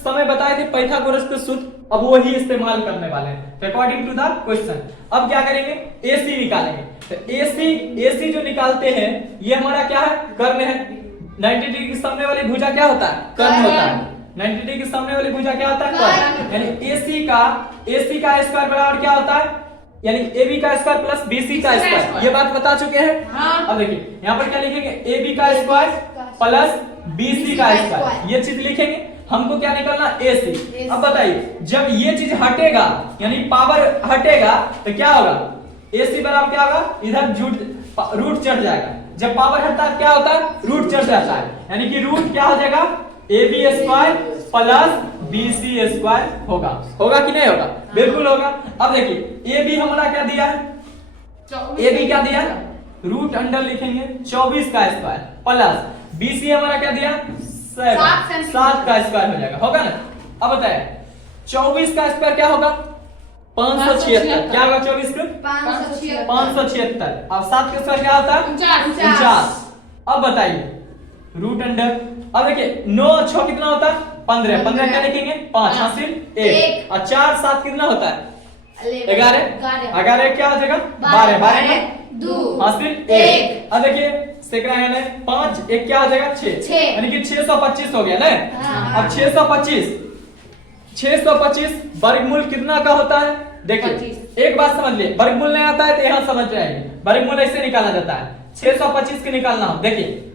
समय बताए थे पाइथागोरस के सूत्र, अब वही इस्तेमाल करने वाले हैं अकॉर्डिंग टू द क्वेश्चन। अब क्या करेंगे AC निकालेंगे, तो AC जो निकालते हैं ये हमारा क्या है कर्ण है, 90 डिग्री के सामने वाली भुजा क्या होता है कर्ण होता है, 90 डिग्री के सामने वाली भुजा क्या होता है कर्ण, यानी AC का स्क्वायर बराबर क्या होता है, यानी AB का स्क्वायर प्लस BC का स्क्वायर, ये बात बता चुके हैं। हाँ। अब देखिए यहाँ पर क्या लिखेंगे AB का स्क्वायर प्लस BC का स्क्वायर, ये चीज लिखेंगे, हमको क्या निकालना AC। अब बताइए जब ये चीज हटेगा यानी पावर हटेगा तो क्या होगा, AC बराबर क्या होगा इधर रूट चढ़ जाएगा, जब पावर हटता है क्या होता है रूट चढ़ जाता है, यानी कि रूट क्या हो जाएगा AB square plus BC square होगा कि नहीं होगा, बिल्कुल होगा। अब देखिए AB हमारा क्या दिया है, AB क्या दिया रूट अंडर लिखेंगे 24 का स्क्वायर प्लस BC हमारा क्या दिया 7 का स्क्वायर हो जाएगा, होगा ना। अब बताए 24 का स्क्वायर क्या होगा 576, क्या होगा 24 का 576, अब 7 का स्क्वायर क्या होता है 49। अब बताइए रूट अंडर, अब देखिए 9 और 6 कितना होता है 15, 15 क्या लिखेंगे 5 हासिल 1, और 4 7 कितना होता है 11, 11 क्या हो जाएगा 12, 12 में 2 हासिल 1। अब देखिए सेकंड है 5 1 क्या हो जाएगा 6, यानी कि 625 हो गया ना। अब 625 वर्गमूल कितना का होता है, देखिए एक बात समझ लिए, वर्गमूल नहीं आता है तो यहाँ समझ जाएंगे, वर्गमूल ऐसे निकाला जाता है 625 के निकालना। देखिए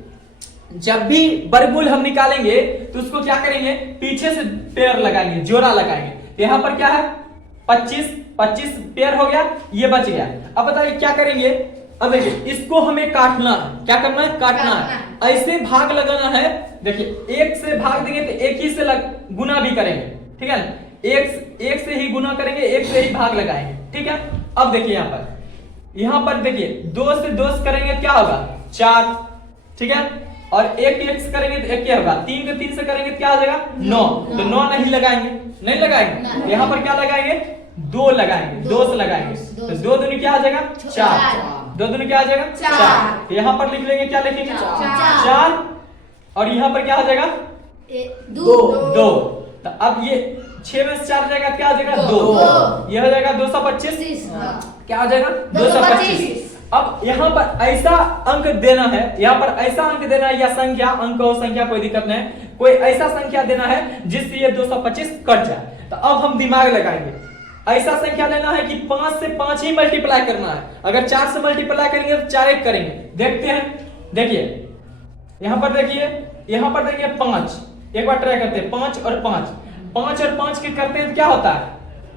जब भी वर्गमूल हम निकालेंगे तो उसको क्या करेंगे पीछे से पेयर लगाएंगे, जोड़ा लगाएंगे। यहाँ पर क्या है 25 पेयर हो गया, ये बच गया। अब बताइए क्या करेंगे, अब देखिए इसको हमें काटना है, क्या करना है काटना है, ऐसे भाग लगाना है। देखिए 1 से भाग देंगे तो 1 ही से गुना भी करेंगे, ठीक है, 1 से ही गुना करेंगे, 1 से ही भाग लगाएंगे, ठीक है। अब देखिए यहाँ पर देखिए 2 से 2 करेंगे क्या होगा 4, ठीक है, और 1 से करेंगे तो 1 क्या होगा, 3 को 3 से करेंगे तो क्या हो जाएगा 9, तो 9 नहीं लगाएंगे, यहाँ पर क्या लगाएंगे 2 लगाएंगे, 2 से लगाएंगे तो 2 दूनी क्या आ जाएगा 4, 2 दूनी क्या आ जाएगा 4, यहाँ पर लिख लेंगे क्या लिखेंगे 4, और यहाँ पर क्या हो जाएगा 2। तो अब ये 6 में से 4 जाएगा क्या आ जाएगा 2, ये हो जाएगा 225, क्या आ जाएगा 225। अब यहाँ पर ऐसा अंक देना है, यहाँ पर ऐसा अंक देना है, या संख्या अंक हो संख्या कोई दिक्कत नहीं, कोई ऐसा संख्या देना है जिससे ये 225 कट जाए। तो अब हम दिमाग लगाएंगे, ऐसा संख्या लेना है कि 5 से 5 ही मल्टीप्लाई करना है, अगर 4 से मल्टीप्लाई करेंगे तो 4 1 करेंगे। देखते हैं, देखिए यहाँ पर देखिए, यहाँ पर देखिए 5, एक बार ट्राई करते हैं 5 और 5 के करते हैं तो क्या होता है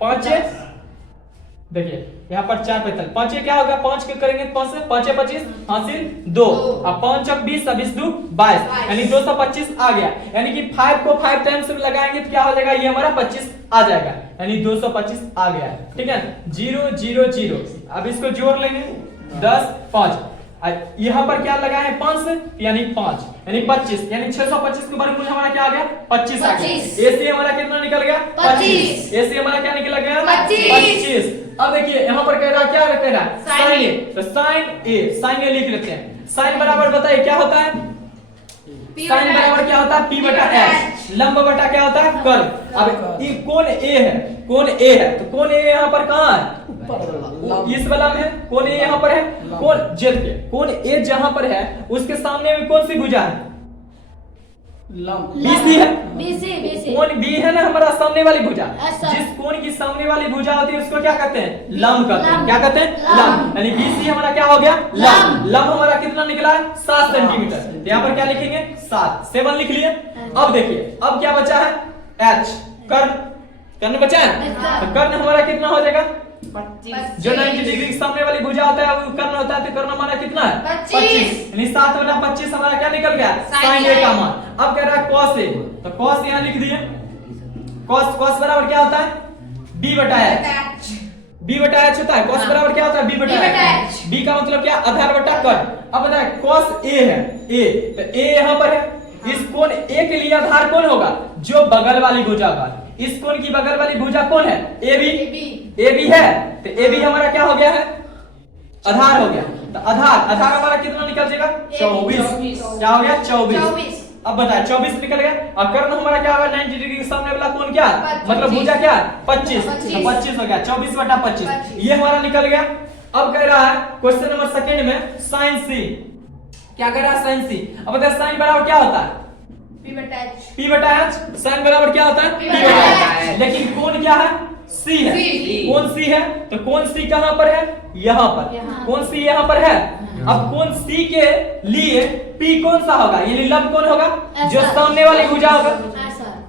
5, देखिए यहाँ पर 4 45, 5 क्या होगा, 5 के करेंगे 5 से 5 25 हासिल 2, अब 5 चौक 20, 20 2 22, यानी 225 आ गया। यानी कि 5 को 5 टाइम्स में लगाएंगे तो क्या हो जाएगा, ये हमारा 25 आ जाएगा, यानी 225 आ गया, ठीक है। 0 0 0, अब इसको जोड़ लेंगे 10 5, यहाँ पर क्या लगाए हैं 5 से, यानी 5 यानी 25, यानी 625 के वर्गमूल हमारा क्या आ गया 25 आ गया। ए से हमारा कितना निकल गया 25, ए से हमारा क्या निकल गया 25। अब देखिए यहाँ पर कह रहा क्या कह रहा है साइन ए, तो साइन ए लिख लेते हैं। साइन बराबर बताइए क्या होता है, साइन बराबर क्या होता है P बटा H, लंब बटा क्या होता है कर्व। अब ये कोण A है, कोण A है, तो कोण A यहाँ पर कहाँ है, इस वाला में है, कोण A यहाँ पर है, कोण Z के कोण A जहाँ पर है उसके सामने में कौन सी भुजा है, BC है, कोण B है ना हमारा सामने वाली भुजा। जिस कोण की सामने वाली भुजा होती है उसको क्या कहते हैं, लंब कहते हैं। क्या कहते हैं, लंब। यानी BC हमारा क्या हो गया लंब। लंब हमारा कितना निकला है 7 सेंटीमीटर। यहाँ पर क्या लिखेंगे 7 लिख लिए। अब देखिए अब क्या बचा है H, कर्ण बचा है, तो कर्ण हमारा कितना हो जाएगा 25। जो 90 डिग्री के सामने वाली भुजा होता है वो कर्ण होता है, तो कर्ण हमारा कितना है 25, यानी 7 बटा 25 हमारा क्या निकल गया साइन ए का मान। अब कह रहा है cos ए, तो cos यहाँ लिख दिए, cos बराबर क्या होता है b बटा h, b बटा h होता है। cos बराबर क्या होता है b बटा h, b का मतलब क्या आधार बटा कर्ण। अब बताए cos a है, a तो a यहाँ पर है, इस कोण a के लिए आधार कौन होगा, जो बगल वाली भुजा का। इस कोण की बगल वाली भुजा कौन है AB है, तो AB हमारा क्या हो गया है आधार हो गया। तो आधार हमारा कितना निकल जाएगा 24, क्या हो गया 24। अब बताए 24 निकल गया। और कर्ण हमारा क्या होगा 90 डिग्री के सामने वाला कोण क्या मतलब भुजा क्या 25, तो 25 हो गया 24 बटा 25, ये हमारा निकल गया। अब कह रहा है क्वेश्चन नंबर सेकंड में साइन सी, क्या कह रहा है साइन सी। अब बताए साइन बराबर क्या होता है P बटा H, साइन बराबर क्या होता है P बटा H। लेकिन कोण क्या है C है, कोण C है, तो कोण C कहां पर है यहाँ पर, कोण C यहाँ पर है। अब कोण C के लिए P कौन सा होगा, यानी लंब कौन होगा, जो सामने वाली भुजा होगा।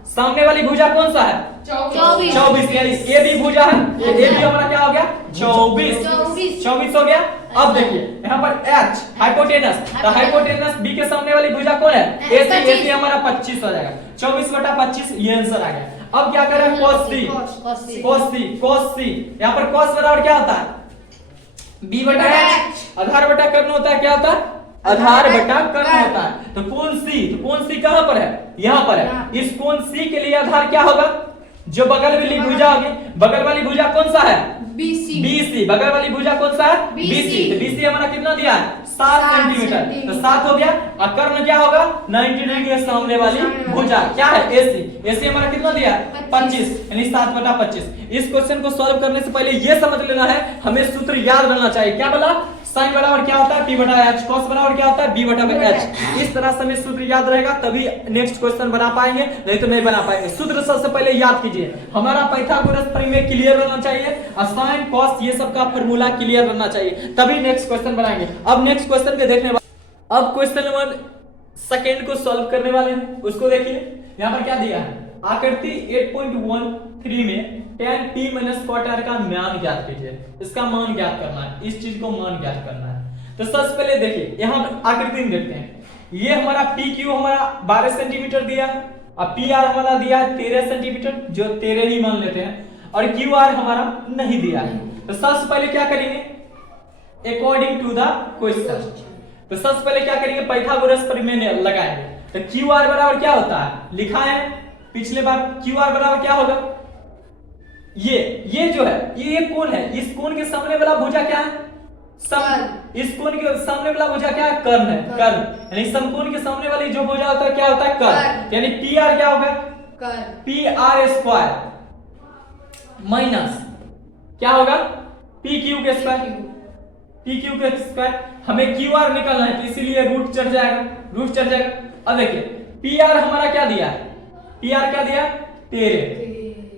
सामने वाली भुजा कौन सा है 24, यानी ए भी भुजा है, ए भी हमारा क्या हो गया 24 हो गया। अब देखिए यहाँ पर H हाइपोटेनस, तो हाइपोटेनस B के सामने वाली भुजा कौन है AC हमारा 25 हो जाएगा, 24 बटा 25 ये आंसर आ गया। अब क्या कर रहे हैं cos C, यहाँ पर cos बराबर क्या होता है B बटा H, आधार बटा कर्ण होता है, क्या होता है आधार बटा कर्ण होता है। तो कोण C कहां पर है यहाँ पर है। इस कोण C के लिए आधार क्या होगा, जो बगल वाली भुजा होगी, बगल वाली भुजा कौन सा है BC, बगल वाली भुजा कौन सा है BC। तो BC हमारा कितना दिया है 7 सेंटीमीटर, तो 7 हो गया। और कर्ण क्या होगा 90 डिग्री के सामने वाली भुजा क्या है AC हमारा कितना दिया 25, यानी 7 बटा 25। इस क्वेश्चन को सॉल्व करने से पहले ये समझ लेना है, हमें सूत्र याद रहना चाहिए। क्या बोला, साइन बराबर क्या होता है P बटा H, cos बराबर क्या होता है B बटा H। इस तरह से हमें सूत्र याद रहेगा तभी नेक्स्ट क्वेश्चन बना पाएंगे, नहीं तो नहीं बना पाएंगे। सूत्र सबसे पहले याद कीजिए, हमारा पाइथागोरस प्रमेय क्लियर रहना चाहिए, साइन cos ये सब का फार्मूला क्लियर रहना चाहिए, तभी नेक्स्ट क्वेश्चन बनाएंगे। अब नेक्स्ट क्वेश्चन के देखने वाले, अब क्वेश्चन नंबर सेकंड को सॉल्व करने वाले हैं, उसको देखिए। यहाँ पर क्या दिया है, आकृति 8.13 में tan p - cot r का मान ज्ञात कीजिए। इसका मान ज्ञात करना है, इस चीज को मान ज्ञात करना है। तो सबसे पहले देखिए यहाँ आकृति में देखते हैं, ये हमारा PQ हमारा 12 सेंटीमीटर दिया है, और PR हमारा दिया है 13 सेंटीमीटर, जो 13 ही मान लेते हैं, और QR हमारा नहीं दिया है। तो सबसे पहले क्या करेंगे अकॉर्डिंग टू द क्वेश्चन, तो सबसे पहले क्या करेंगे पाइथागोरस प्रमेय लगाएंगे। तो QR बराबर क्या होता है, लिखा है पिछले बार, QR बराबर क्या होगा, ये जो है ये कोण है, इस कोण के सामने वाला भुजा क्या है इस कोण के सामने वाला भुजा क्या है कर्ण है, कर्ण यानी समकोण के सामने वाली जो भुजा होता है क्या होता है कर्ण, यानी PR क्या होगा PR स्क्वायर माइनस क्या होगा PQ के स्क्वायर। हमें QR निकालना है, तो इसीलिए रूट चढ़ जाएगा। अब देखिए PR हमारा क्या दिया है, PR क्या दिया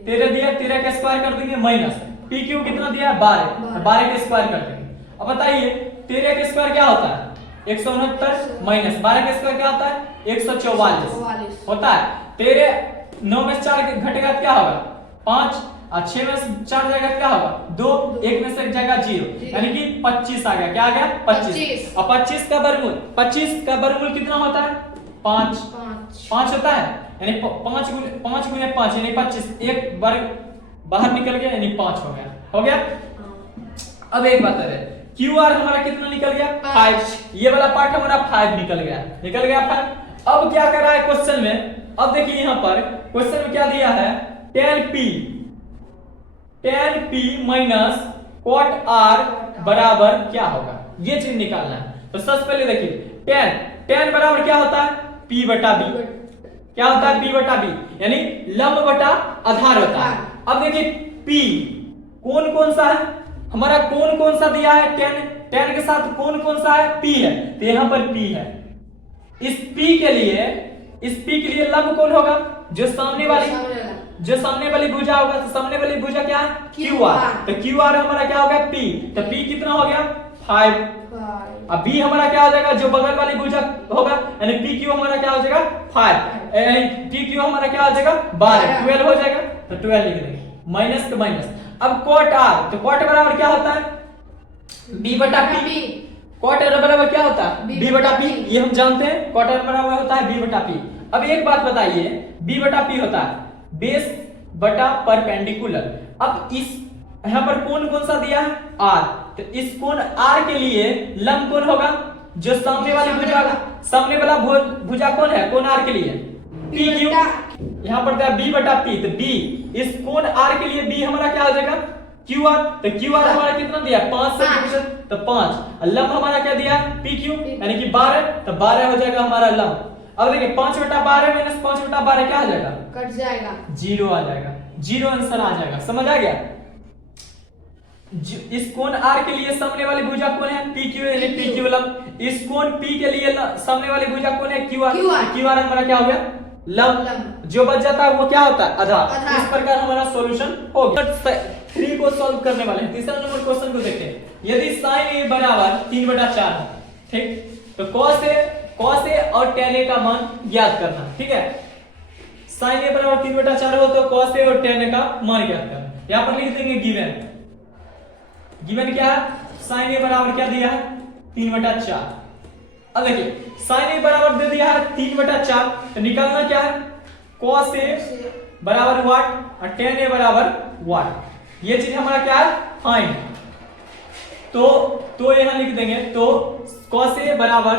13 दिया, 13 का स्क्वायर कर देंगे माइनस PQ कितना दिया 12 का स्क्वायर कर देंगे। अब बताइए 13 का स्क्वायर क्या होता है 169 माइनस 12 का स्क्वायर क्या होता है 144 होता है। 13 9 में 4 घटेगा क्या होगा 5, और 6 में से 4 जाएगा क्या होगा 2, 1 में से जाएगा 0, यानी कि 25 आ गया। क्या आ गया 25। और 25 का वर्गमूल कितना होता है 5 होता है, यानी 5 गुने 5 यानी 25, एक वर्ग बाहर निकल गया यानी 5 हो गया। अब एक बात है QR हमारा कितना निकल गया 5, ये वाला पार्ट हमारा 5 निकल गया 5। अब क्या कर रहा है क्वेश्चन में, अब देखिए यहां पर क्वेश्चन में क्या दिया है 10p माइनस cot r बराबर क्या होगा, ये चीज निकालना है। तो सबसे पहले देखिए 10 बराबर क्या होता है p बटा b, क्या होता है p बटा b, यानी लंब बटा आधार होता है। अब देखिए p कौन सा है हमारा, कौन सा दिया है 10 के साथ कौन सा है p है, तो यहां पर p है। इस p के लिए लंब कौन होगा, जो सामने वाली भुजा होगा, तो सामने वाली भुजा क्या है QR, तो QR हमारा क्या हो गया p, तो p कितना हो गया 5। अब b हमारा क्या हो जाएगा, जो बगल वाली भुजा होगा, यानी PQ हमारा क्या हो जाएगा 5, यानी PQ हमारा क्या हो जाएगा 12, 12 हो जाएगा, तो 12 लिख देंगे, माइनस तो माइनस। अब cot r, तो cot बराबर क्या होता है b बटा p, cot r बराबर क्या होता है b बटा p, ये हम जानते हैं cot r बराबर होता है b बटा p। अब एक बात बताइए b बटा p होता है बेस बटा परपेंडिकुलर। अब इस यहां पर कौन सा दिया है r, तो इस कोण r के लिए लंब कौन होगा, जो सामने वाली भुजा होगा, सामने वाला भुजा कौन है कोण r के लिए PQ, यहां पर दिया b बटा p, तो b इस कोण r के लिए b हमारा क्या हो जाएगा QR, तो QR हमारा कितना दिया 5 से डिवीजन, तो 5। लंब हमारा क्या दिया PQ, यानी कि 12, तो 12 हो जाएगा हमारा लंब। अब देखिए 5 बटा 12 माइनस 5 बटा 12 क्या आ जाएगा, कट जाएगा, 0 आ जाएगा, 0 आंसर आ जाएगा। समझ आ गया। इस कोण R के लिए सामने वाली भुजा कौन है PQ, यानी PQ लंब। इस कोण P के लिए सामने वाली भुजा कौन है QR, QR हमारा क्या हो गया लंब। जो बच जाता है वो क्या होता है आधार। इस प्रकार हमारा सॉल्यूशन हो गया। 3 को सॉल्व करने वाले हैं। तीसरा नंबर क्वेश्चन को देखते हैं। यदि sin a बराबर 3/4 है, ठीक, तो cos a और tan a का मान ज्ञात करना। ठीक है, sin a बराबर 3/4 हो तो cos a और tan a का मान ज्ञात करना। यहां पर लिख देंगे गिवन क्या है, sin a बराबर क्या दिया है 3/4। अब देखिए sin a बराबर दे दिया है 3/4, तो निकालना क्या है cos a बराबर वाट और tan a बराबर वाट। ये चीज हमारा क्या है फाइंड। तो यहां लिख देंगे, तो cos a बराबर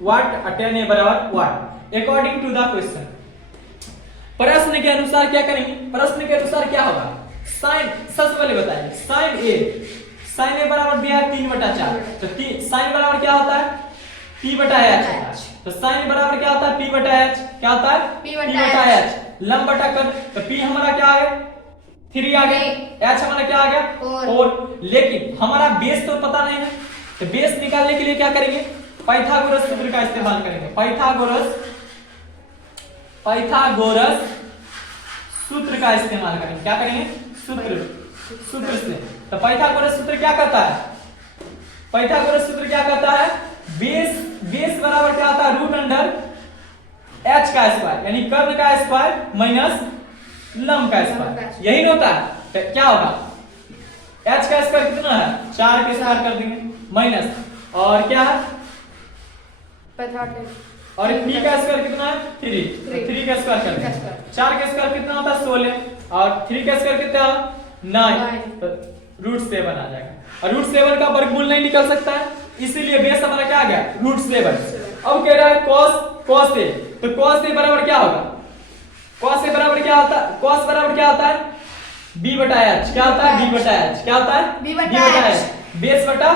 वाट और tan a बराबर what according to the question. प्रश्न के अनुसार क्या करेंगे, प्रश्न के अनुसार क्या होगा sin, सबसे पहले बताइए sin a बराबर दिया है 3/4, तो sin बराबर क्या होता है p/h, तो sin बराबर क्या होता है p/h, क्या होता है p/h, लंब बटा कद, तो p हमारा क्या है 3 आ गया, h हमारा क्या आ गया 4। लेकिन हमारा बेस तो पता नहीं है, तो बेस निकालने के लिए क्या करेंगे पाइथागोरस सूत्र का इस्तेमाल करेंगे। पाइथागोरस सूत्र का इस्तेमाल करेंगे। क्या करेंगे सूत्र से। तो पाइथागोरस सूत्र क्या कहता है, पाइथागोरस सूत्र क्या कहता है, बेस बराबर क्या होता है रूट अंडर h का स्क्वायर, यानी कर्ण का स्क्वायर माइनस लंब का स्क्वायर, यही होता है। तो क्या होगा h का स्क्वायर कितना है 4 के स्क्वायर कर देंगे माइनस, और क्या है और p का स्क्वायर कितना है 3 का स्क्वायर कर देंगे। 4 का स्क्वायर कितना होता है 16 और 3 का स्क्वायर कितना 9, तो √7 आ जाएगा। और √7 का वर्गमूल नहीं निकल सकता है, इसीलिए बेस हमारा क्या आ गया √7। अब कह रहा है cos a, तो cos a बराबर क्या होगा, cos a बराबर क्या होता है, cos बराबर क्या होता है b/h, क्या होता है b/h, क्या होता है b/h, बेस बटा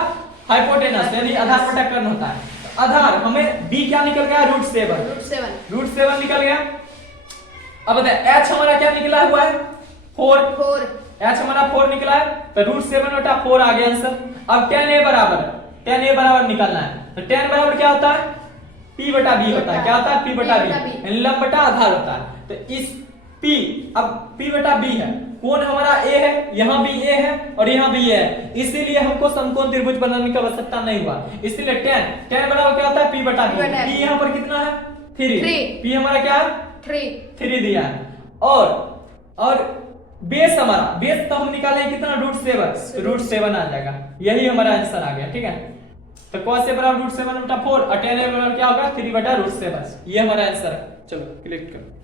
हाइपोटेनस यानी आधार बटा कर्ण होता है। आधार हमें b क्या निकल गया √7 निकल गया। अब बताए h हमारा क्या निकला हुआ है 4, h हमारा 4 निकला है, तो √7/4 आ गया आंसर। अब tan a बराबर निकालना है, तो tan बराबर क्या होता है p/b होता है, क्या होता है p/b, यानी लंब बटा आधार होता है। तो इस p, अब p/b है, कोण हमारा a है, यहाँ भी a है और यहाँ भी a है, इसीलिए हमको समकोण त्रिभुज बनाने की आवश्यकता नहीं हुआ। इसलिए tan बराबर क्या होता है p/b, p यहाँ पर कितना है 3, p हमारा क्या है 3 दिया है। और बेस हमारा बेस तो हम निकाले कितना √7, √7 आ जाएगा, यही हमारा आंसर आ गया। ठीक है, तो cos a बराबर √7/4 और tan a बराबर क्या होगा 3/√7, ये हमारा आंसर है। चलो क्लिक करो।